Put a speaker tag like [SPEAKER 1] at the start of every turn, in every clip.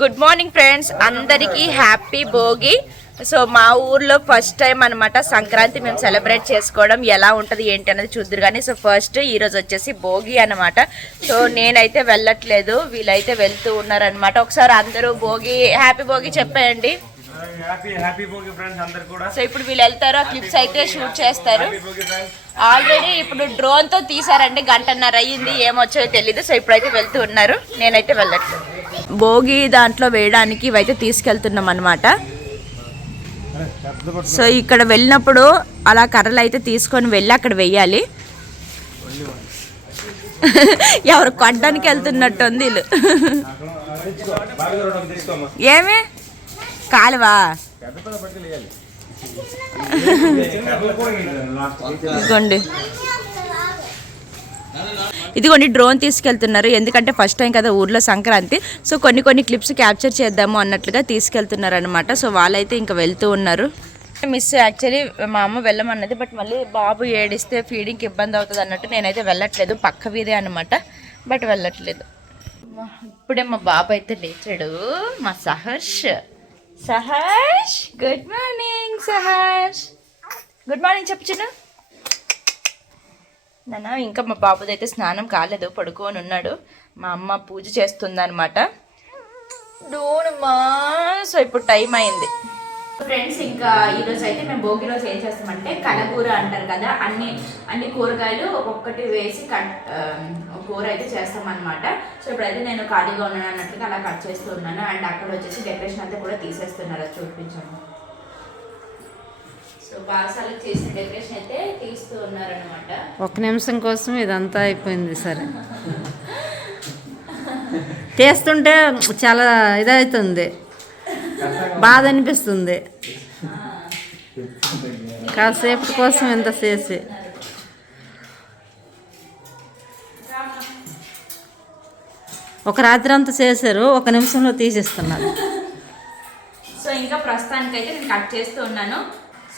[SPEAKER 1] Good morning friends అందరికీ happy Bhogi. So మా ఊర్లో ఫస్ట్ టైం అన్నమాట సంక్రాంతి మేము సెలబ్రేట్ చేసుకోవడం ఎలా ఉంటుంది ఏంటి అనేది చూద్దరు కానీ సో ఫస్ట్ ఈ రోజు వచ్చేసి భోగి అన్నమాట. సో నేనైతే వెళ్ళట్లేదు వీళ్ళైతే వెళ్తూ ఉన్నారనమాట ఒకసారి అందరూ భోగి హ్యాపీ భోగి చెప్పేయండి. సో ఇప్పుడు వీళ్ళు వెళ్తారు ఆ క్లిప్స్ అయితే షూట్ చేస్తారు. ఆల్రెడీ ఇప్పుడు డ్రోన్తో తీసారండి గంటన్నర అయ్యింది ఏమొచ్చాయో తెలీదు. సో ఇప్పుడైతే వెళ్తూ ఉన్నారు నేనైతే వెళ్ళట్లేదు. భోగి దాంట్లో వేయడానికి ఇవైతే తీసుకెళ్తున్నాం అనమాట సో ఇక్కడ వెళ్ళినప్పుడు అలా కర్రలు అయితే తీసుకొని వెళ్ళి అక్కడ వెయ్యాలి ఎవరు కొట్టడానికి వెళ్తున్నట్టుంది వీళ్ళు.
[SPEAKER 2] తీసుకోమా
[SPEAKER 1] ఏమి? కాలువా? ఇదిగోండి. ఇదిగోండి డ్రోన్ తీసుకెళ్తున్నారు. ఎందుకంటే ఫస్ట్ టైం కదా ఊర్లో సంక్రాంతి. సో కొన్ని కొన్ని క్లిప్స్ క్యాప్చర్ చేద్దాము అన్నట్లుగా తీసుకెళ్తున్నారు అనమాట సో వాళ్ళైతే ఇంకా వెళ్తూ ఉన్నారు. మిస్ యాక్చువల్లీ మా అమ్మ వెళ్ళమన్నది బట్ మళ్ళీ బాబు ఏడిస్తే ఫీడింగ్కి ఇబ్బంది అవుతుంది అన్నట్టు నేనైతే వెళ్ళట్లేదు. పక్క వీధే అనమాట బట్ వెళ్ళట్లేదు. ఇప్పుడే మా బాబు అయితే లేచాడు. మా Saharsh. Saharsh good morning Saharsh. Good morning చెప్పు చిన్న. నాన్న ఇంకా మా బాబుది అయితే స్నానం కాలేదు పడుకొని ఉన్నాడు మా అమ్మ పూజ చేస్తుందన్నమాట. డోనమ్మా సో ఇప్పుడు టైం అయింది. ఫ్రెండ్స్ ఇంకా ఈరోజు అయితే మేము భోగి రోజు ఏం చేస్తామంటే కలకూర అంటారు కదా అన్ని అన్ని కూరగాయలు ఒక్కొక్కటి వేసి కట్ కూర అయితే చేస్తామన్నమాట. సో ఇప్పుడైతే నేను ఖాళీగా ఉన్నాను అన్నట్లుగా అలా కట్ చేస్తూ ఉన్నాను. అండ్ అక్కడ వచ్చేసి డెకరేషన్ అంతా కూడా తీసేస్తున్నారు. చూపించాము చూపించాను సో బాసాలు చేసిన డెకరేషన్ అయితే తీస్తూ ఉన్నారనమాట
[SPEAKER 3] ఒక నిమిషం కోసం ఇదంతా అయిపోయింది సరే. చేస్తుంటే చాలా ఇదవుతుంది బాధ అనిపిస్తుంది. కాసేపటి కోసం ఇంత చేసి. ఒక రాత్రి అంతా చేశారు ఒక నిమిషంలో తీసేస్తున్నారు.
[SPEAKER 1] సో ఇంకా ప్రస్తుతానికి అయితే నేను కట్ చేస్తూ ఉన్నాను.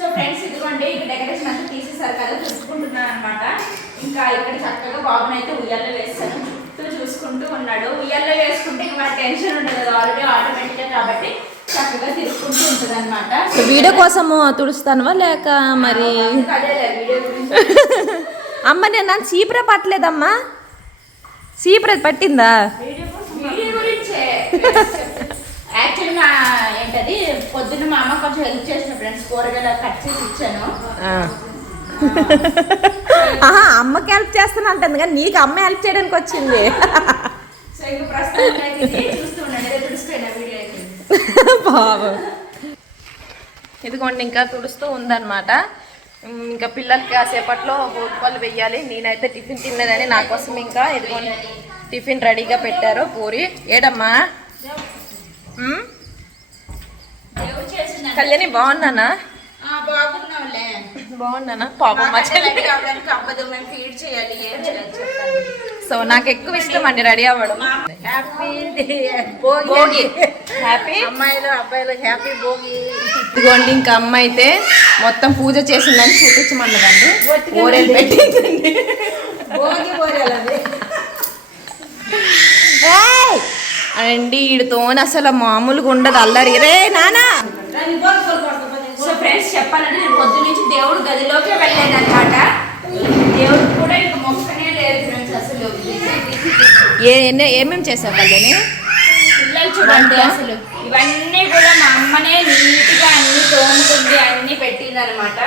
[SPEAKER 1] సో ఫ్రెండ్స్ ఇదిగోండి ఇక్కడ డెకరేషన్ అంతా తీసేసారు కదా చూసుకుంటున్నాను అనమాట ఇంకా ఇక్కడ చక్కగా బాబుని అయితే ఉయ్యాల్లో వేస్తాను చుట్టూ చూసుకుంటూ ఉన్నాడు. ఉయ్యాల్లో వేసుకుంటే ఇంకా మనకి టెన్షన్ ఉండదు కదా ఆల్రెడీ ఆటోమేటిక్గా కాబట్టి చక్కగా తిరుగుకుంటూ ఉంటుంది అనమాట
[SPEAKER 4] వీడియో కోసము తుడుస్తానువా లేక మరి? అమ్మ నేను నన్ను చీపురే పట్టలేదమ్మా. చీపురే పట్టిందా?
[SPEAKER 1] వీడియో గురించే. పొద్దున్న మా అమ్మ కొంచెం హెల్ప్ చేసిన ఫ్రెండ్స్ కూరగాయలు కట్ చేసి ఇచ్చాను.
[SPEAKER 4] ఆహా అమ్మకి హెల్ప్ చేస్తాను అంటుంది కానీ నీకు అమ్మ హెల్ప్ చేయడానికి వచ్చింది.
[SPEAKER 1] సో ఇంకా
[SPEAKER 4] బాబు. ఇదిగోండి ఇంకా తుడుస్తూ ఉందన్నమాట. ఇంకా పిల్లలకి కాసేపట్లో భోగిపళ్ళు వెయ్యాలి. నేనైతే టిఫిన్ తినలేదని నా కోసం ఇంకా ఇదిగోండి టిఫిన్ రెడీగా పెట్టారు పూరి. ఏడమ్మా? కళ్యాణి బాగున్నానా?
[SPEAKER 1] బాగున్నావులే.
[SPEAKER 4] బాగున్నానా? పాపం మా
[SPEAKER 1] మాకైతే
[SPEAKER 4] చెల్లి
[SPEAKER 1] రెడీ అవ్వడానికి అవ్వదు మేము ఫీడ్ చేయాలి ఏం చేయాలి చెప్పండి.
[SPEAKER 4] సో నాకు ఎక్కువ ఇష్టం అండి రెడీ అవ్వడం.
[SPEAKER 3] Happy
[SPEAKER 4] Bhogi happy?
[SPEAKER 3] అమ్మాయిలు అబ్బాయిలు హ్యాపీ భోగి.
[SPEAKER 4] ఇదిగోండి ఇంకా అమ్మ అయితే మొత్తం పూజ చేసిందని చూపించమన్నదండి. ఊరేలు పెట్టిందండి.
[SPEAKER 3] భోగి!
[SPEAKER 4] అండి వీడితో అసలు మామూలుగా ఉండదు. అల్లరి. రే నానా!
[SPEAKER 1] సో ఫ్రెండ్స్ చెప్పాలంటే నేను పొద్దు నుంచి దేవుడు గదిలోకే వెళ్ళాను అనమాట దేవుడు కూడా ఇంక మొక్కనే లేదు ఫ్రెండ్స్ అసలు. busy, busy, busy.
[SPEAKER 4] ఏ ఎన్ని- ఏమేం చేసావు కళ్యాణి?
[SPEAKER 1] పిల్లలు చూడండి అసలు. ఇవన్నీ కూడా మా అమ్మనే నీట్గా అన్ని తోముకుంది అన్ని పెట్టింది అనమాట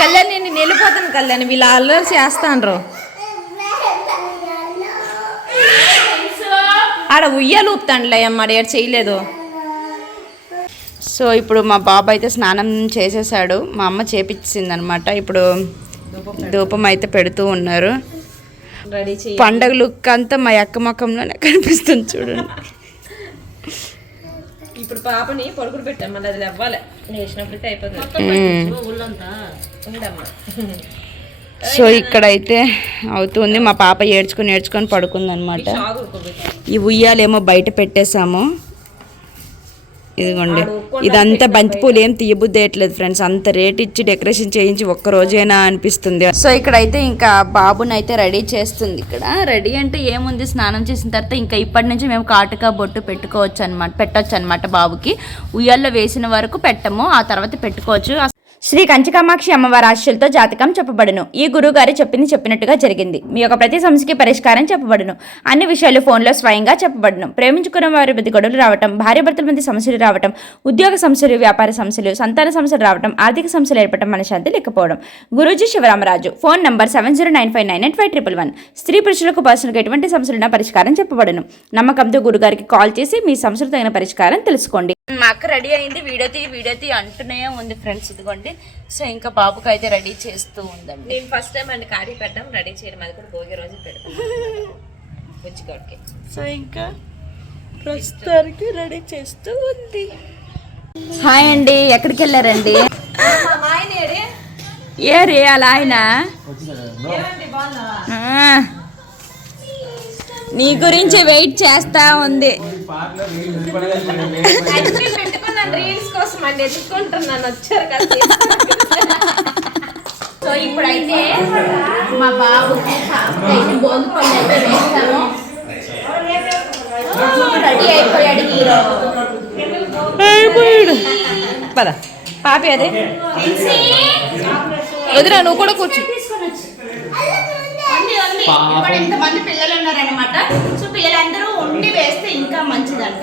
[SPEAKER 4] కళ్యాణి నేను వెళ్ళిపోతాను కళ్యాణి. వీళ్ళు అల్లరి చేస్తాండ్రు. ఆడ ఉయ్యాలు ఊపుతాండ్లే అమ్మ ఏడు చేయలేదు.
[SPEAKER 1] సో ఇప్పుడు మా బాబు అయితే స్నానం చేసేసాడు. మా అమ్మ చేపించింది అనమాట ఇప్పుడు ధూపం అయితే పెడుతూ ఉన్నారు. పండగ లుక్ అంతా మా అక్క ముఖంలోనే కనిపిస్తుంది చూడండి.
[SPEAKER 4] ఇప్పుడు పాపని పడుకుని పెట్టాం. మళ్ళీ అది లేచినప్పుడైతే అయిపోతుంది.
[SPEAKER 1] సో ఇక్కడైతే అవుతుంది. మా పాప ఏడ్చుకొని ఏడ్చుకొని పడుకుంది
[SPEAKER 4] ఉడుకోబెట్టి
[SPEAKER 1] ఈ ఉయ్యాలేమో బయట పెట్టేశాము. ఇదిగోండి. ఇదంతా బంతిపూలు ఏం తీయబుద్దేయట్లేదు ఫ్రెండ్స్. అంత రేట్ ఇచ్చి డెకరేషన్ చేయించి ఒక్క రోజైనా అనిపిస్తుంది. సో ఇక్కడైతే ఇంకా బాబుని అయితే రెడీ చేస్తుంది ఇక్కడ. రెడీ అంటే ఏముంది? స్నానం చేసిన తర్వాత ఇంకా ఇప్పటి నుంచి మేము కాటుక బొట్టు పెట్టుకోవచ్చు అనమాట పెట్టొచ్చు అనమాట బాబుకి. ఉయ్యాల్లో వేసిన వరకు పెట్టము ఆ తర్వాత పెట్టుకోవచ్చు. శ్రీ కంచికామాక్షి అమ్మవారి ఆశలతో జాతకం చెప్పబడును. ఈ గురువుగారు చెప్పింది చెప్పినట్టుగా జరిగింది. మీ యొక్క ప్రతి సమస్యకి పరిష్కారం చెప్పబడును. అన్ని విషయాలు ఫోన్లో స్వయంగా చెప్పబడును. ప్రేమించుకున్న వారి మధ్య గొడవలు రావటం భార్య భర్తల మధ్య సమస్యలు రావటం ఉద్యోగ సమస్యలు వ్యాపార సమస్యలు సంతాన సమస్యలు రావటం ఆర్థిక సమస్యలు ఏర్పడటం మనశాంతి లేకపోవడం. Guruji Sivaramaraju phone number seven zero nine five nine eight five triple one. స్త్రీ పురుషులకు పర్సనల్గా ఎటువంటి సమస్యలున్నా పరిష్కారం చెప్పబడును. నమ్మకంతో గురుగారికి కాల్ చేసి మీ సమస్యలు తగిన పరిష్కారం తెలుసుకోండి. మా అక్క రెడీ అయింది. వీడియో తీ వీడియో తీ అంటూనే ఉంది ఫ్రెండ్స్. ఇదిగోండి. సో ఇంకా బాబుకి అయితే రెడీ చేస్తూ ఉందండి.
[SPEAKER 4] నేను ఫస్ట్ టైం అండి కారీ పెట్టడం రెడీ చేయడం. అది కూడా భోగి రోజు పెడతాం. బుచ్చికోడికి
[SPEAKER 1] సో ఇంకా ప్రస్తుతానికి రెడీ చేస్తూ ఉంది. హాయ్ అండి ఎక్కడికి వెళ్ళారండి?
[SPEAKER 4] మా ఆయన ఏడి?
[SPEAKER 1] ఏ రే అలా ఆయన. నీ గురించి వెయిట్ చేస్తా ఉంది.
[SPEAKER 4] రీల్స్ కోసం అండి ఎత్తుకుంటున్నాను వచ్చారు కదా
[SPEAKER 1] సో ఇప్పుడైతే మా బాబుకి అయితే వేస్తాము రెడీ అయిపోయాడు హీరో. అయిపోయాడు. పద. పాపి అదే. వదిరా నువ్వు కూడా కూర్చో. ఇంతమంది పిల్లలు ఉన్నారనమాట సో పిల్లలందరూ ఉండి వేస్తే ఇంకా మంచిదంట.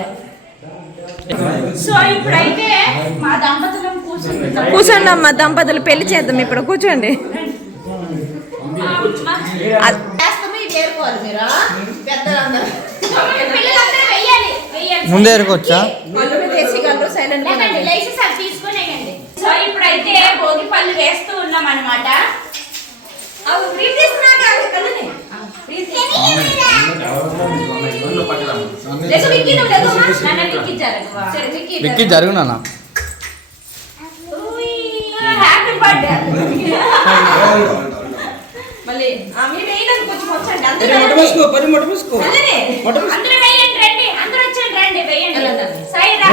[SPEAKER 1] సో ఇప్పుడైతే మా దంపతులం కూర్చుంటున్నాం
[SPEAKER 4] కూర్చోండి అమ్మ దంపతులు పెళ్ళి చేద్దాం ఇప్పుడు కూర్చోండి.
[SPEAKER 5] ముందే
[SPEAKER 1] తీసుకునేయండి సో ఇప్పుడైతే భోగి పళ్ళు వేస్తూ ఉన్నాం అనమాట
[SPEAKER 5] విక్కి జరుగునా
[SPEAKER 1] హ్యాపీ బర్త్డే
[SPEAKER 4] మళ్ళీ ఆ, మీరు వేయడానికి కొంచెం వచ్చండి అందరూ రండి. అలానే.
[SPEAKER 1] అందరూ వేయండి రండి అందరూ వచ్చేయండి రండి వేయండి సాయి రా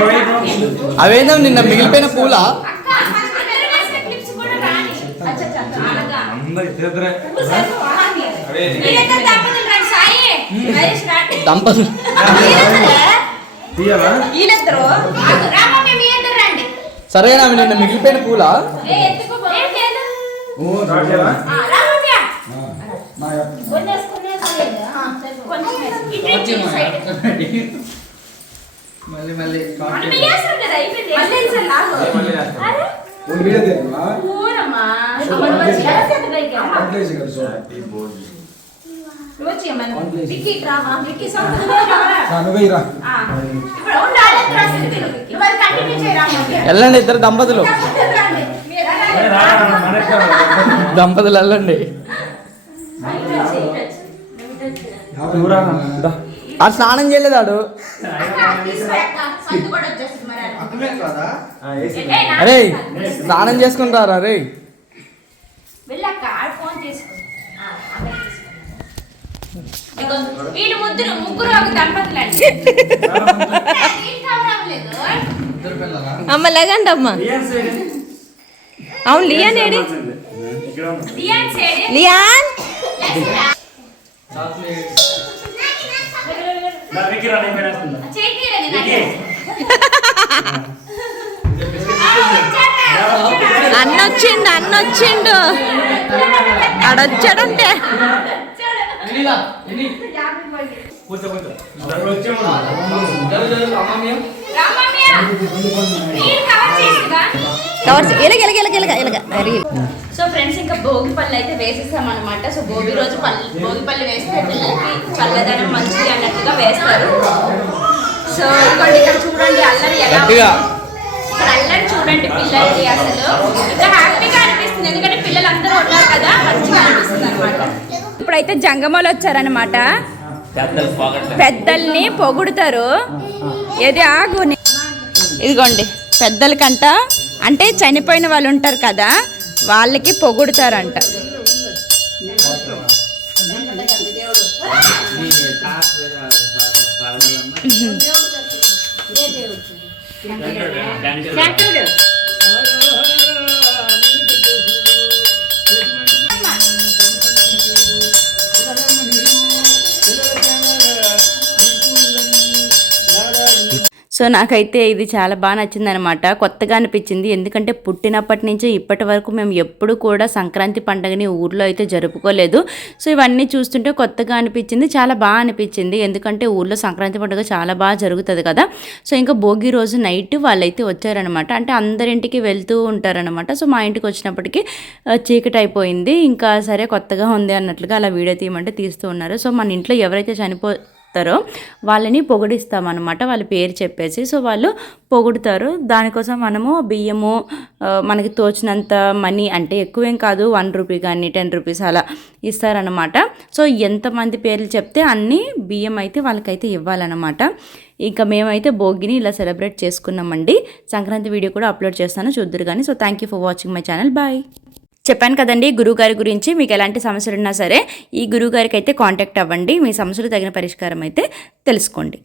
[SPEAKER 5] అవేందో నిన్న మిగిలిపోయిన పూల
[SPEAKER 1] అక్క అందరూ వేసిన క్లిప్స్ కూడా రాని అచ్చా అచ్చా అలాగా
[SPEAKER 2] అందరికి
[SPEAKER 1] దంపతులు
[SPEAKER 5] సరేనా నిన్న మిగిలిపోయిన పూల మళ్ళీ మళ్ళీ
[SPEAKER 1] విక్కీ రావా? విక్కీ సౌండ్. ఇప్పుడు కంటిన్యూ.
[SPEAKER 5] వెళ్ళండి ఇద్దరు దంపతులు
[SPEAKER 1] దంపతులు
[SPEAKER 5] వెళ్ళండి. ఆ స్నానం చేయలేదాడు
[SPEAKER 1] అక్క, తీసుకో అక్క. సందు కూడా వచ్చేస్తుంది మరి అది.
[SPEAKER 2] ఆ, వేసి.
[SPEAKER 1] ఏయ్, నా-
[SPEAKER 5] అరే స్నానం చేసుకుంటారా రే
[SPEAKER 1] వెళ్ళక్క ఆ ఫోన్ తీసుకో ఆ, అందరూ తీసుకో. ఇదిగో, వీళ్ళు ముగ్గురు ముగ్గురు ఒక దంపతులండి
[SPEAKER 4] అమ్మ లేగండి అమ్మ. అవును Lyon AD.
[SPEAKER 1] Leon side
[SPEAKER 4] Leon?
[SPEAKER 2] దా,
[SPEAKER 1] సో ఫ్రెండ్స్ ఇంకా భోగి పళ్ళు అయితే వేసేసాం అనమాట సో భోగి రోజు పళ్ళు భోగి పళ్ళు వేస్తే పిల్లలకి చల్లదనం మంచిది అన్నట్టుగా వేస్తారు. సో ఇదిగోండి ఇక్కడ చూడండి అల్లరి ఎలా. ఇక్కడ అల్లరి చూడండి పిల్లలకి అసలు. ఇంకా హ్యాపీగా అనిపిస్తుంది. ఎందుకంటే పిల్లలందరూ ఉన్నారు కదా మంచిగా అనిపిస్తుంది అనమాట ఇప్పుడైతే జంగమాలు వచ్చారనమాట పెద్దల్ని పొగుడుతారు. ఏది ఆగు ఇదిగోండి పెద్దలకంట. అంటే చనిపోయిన వాళ్ళు ఉంటారు కదా వాళ్ళకి పొగుడుతారంట. సో నాకైతే ఇది చాలా బాగా నచ్చింది అనమాట కొత్తగా అనిపించింది. ఎందుకంటే పుట్టినప్పటి నుంచి ఇప్పటి వరకు మేము ఎప్పుడు కూడా సంక్రాంతి పండుగని ఊర్లో అయితే జరుపుకోలేదు. సో ఇవన్నీ చూస్తుంటే కొత్తగా అనిపించింది చాలా బాగా అనిపించింది. ఎందుకంటే ఊర్లో సంక్రాంతి పండుగ చాలా బాగా జరుగుతుంది కదా. సో ఇంకా భోగి రోజు నైట్ వాళ్ళైతే వచ్చారనమాట అంటే అందరింటికి వెళ్తూ ఉంటారనమాట సో మా ఇంటికి వచ్చినప్పటికీ చీకటి అయిపోయింది. ఇంకా సరే కొత్తగా ఉంది అన్నట్లుగా అలా వీడియో తీయమంటే తీస్తూ ఉన్నారు. సో మన ఇంట్లో ఎవరైతే చనిపో తారో వాళ్ళని పొగిడిస్తామన్నమాట వాళ్ళ పేరు చెప్పేసి. సో వాళ్ళు పొగుడుతారు. దానికోసం మనము బియ్యము మనకి తోచినంత మనీ అంటే ఎక్కువేం కాదు వన్ రూపీ కానీ టెన్ రూపీస్ అలా ఇస్తారనమాట సో ఎంతమంది పేర్లు చెప్తే అన్ని బియ్యం అయితే వాళ్ళకైతే ఇవ్వాలన్నమాట. ఇంకా మేమైతే భోగిని ఇలా సెలబ్రేట్ చేసుకున్నామండి. సంక్రాంతి వీడియో కూడా అప్లోడ్ చేస్తాను చూద్దరు కానీ. So thank you for watching my channel. Bye. చెప్పాను కదండి గురువుగారి గురించి మీకు ఎలాంటి సమస్యలు ఉన్నా సరే ఈ గురువుగారికి అయితే కాంటాక్ట్ అవ్వండి. మీ సమస్యలు తగిన పరిష్కారం అయితే తెలుసుకోండి.